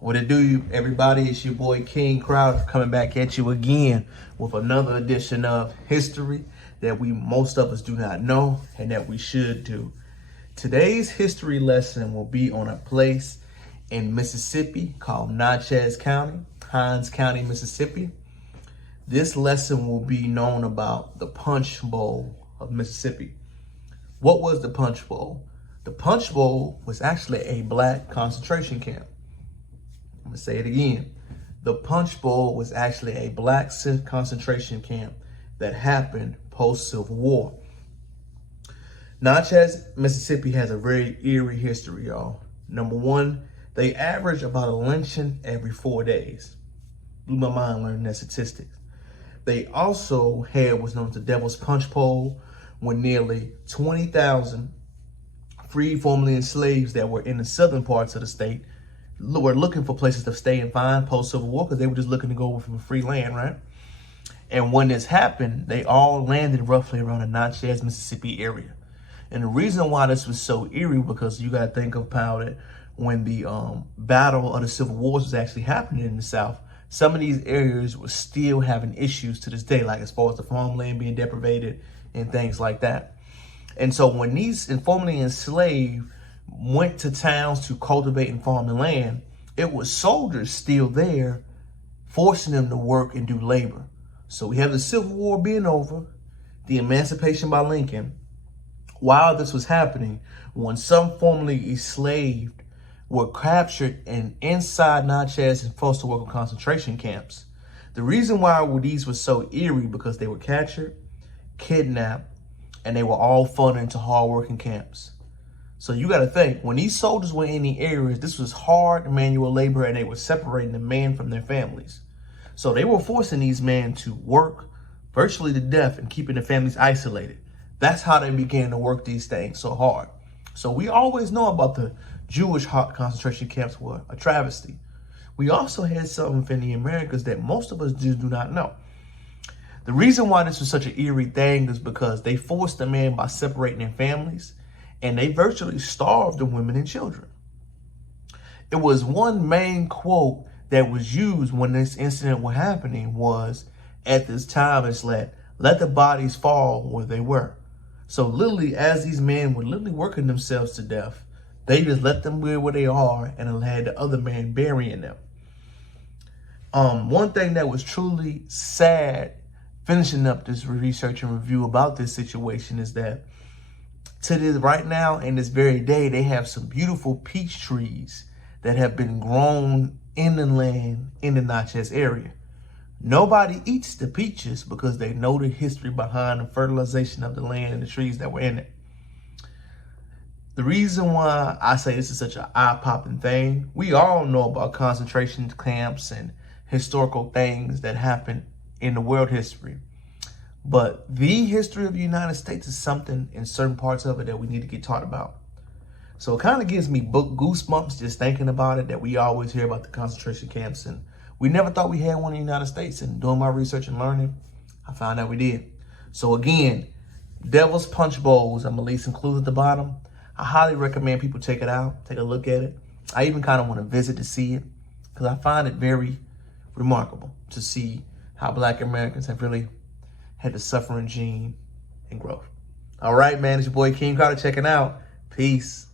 What it do, everybody? It's your boy King Crowd coming back at you again with another edition of history that most of us do not know and that we should do. Today's history lesson will be on a place in Mississippi called Natchez County, Hinds County, Mississippi. This lesson will be known about the Punch Bowl of Mississippi. What was the Punch Bowl? The Punch Bowl was actually a black concentration camp. I'm gonna say it again. The Punch Bowl was actually a black concentration camp that happened post-Civil War. Natchez, Mississippi has a very eerie history, y'all. Number one, they average about a lynching every 4 days. Blew my mind learning that statistics. They also had what's known as the Devil's Punch Bowl, when nearly 20,000 freed formerly enslaved that were in the southern parts of the state were looking for places to stay and find post-Civil War because they were just looking to go from free land, right? And when this happened, they all landed roughly around the Natchez, Mississippi area. And the reason why this was so eerie, because you got to think about it, when the battle of the Civil Wars was actually happening in the South, some of these areas were still having issues to this day, like as far as the farmland being deprivated and things like that. And so when these formerly enslaved went to towns to cultivate and farm the land, it was soldiers still there forcing them to work and do labor. So we have the Civil War being over, the emancipation by Lincoln. While this was happening, when some formerly enslaved were captured and inside Natchez and forced to work in concentration camps. The reason why these were so eerie because they were captured, kidnapped, and they were all funded into hard-working camps. So you got to think, when these soldiers were in the areas, this was hard manual labor, and they were separating the men from their families. So they were forcing these men to work virtually to death and keeping the families isolated. That's how they began to work these things so hard. So we always know about the Jewish concentration camps were a travesty. We also had something in the Americas that most of us just do not know. The reason why this was such an eerie thing is because they forced the men by separating their families, and they virtually starved the women and children. It was one main quote that was used when this incident was happening was, at this time, it's let the bodies fall where they were. So literally, as these men were literally working themselves to death, they just let them be where they are and had the other man burying them. One thing that was truly sad, finishing up this research and review about this situation, is that to this right now, in this very day, they have some beautiful peach trees that have been grown in the land in the Natchez area. Nobody eats the peaches because they know the history behind the fertilization of the land and the trees that were in it. The reason why I say this is such an eye-popping thing, we all know about concentration camps and historical things that happen in the world history. But the history of the United States is something in certain parts of it that we need to get taught about. So it kind of gives me goosebumps just thinking about it, that we always hear about the concentration camps, and we never thought we had one in the United States. And doing my research and learning, I found out we did. So again, Devil's Punch Bowls, I'm at least included at the bottom. I highly recommend people check it out, take a look at it. I even kind of want to visit to see it because I find it very remarkable to see how Black Americans have really had the suffering gene and growth. All right, man, it's your boy King Crowder checking out. Peace.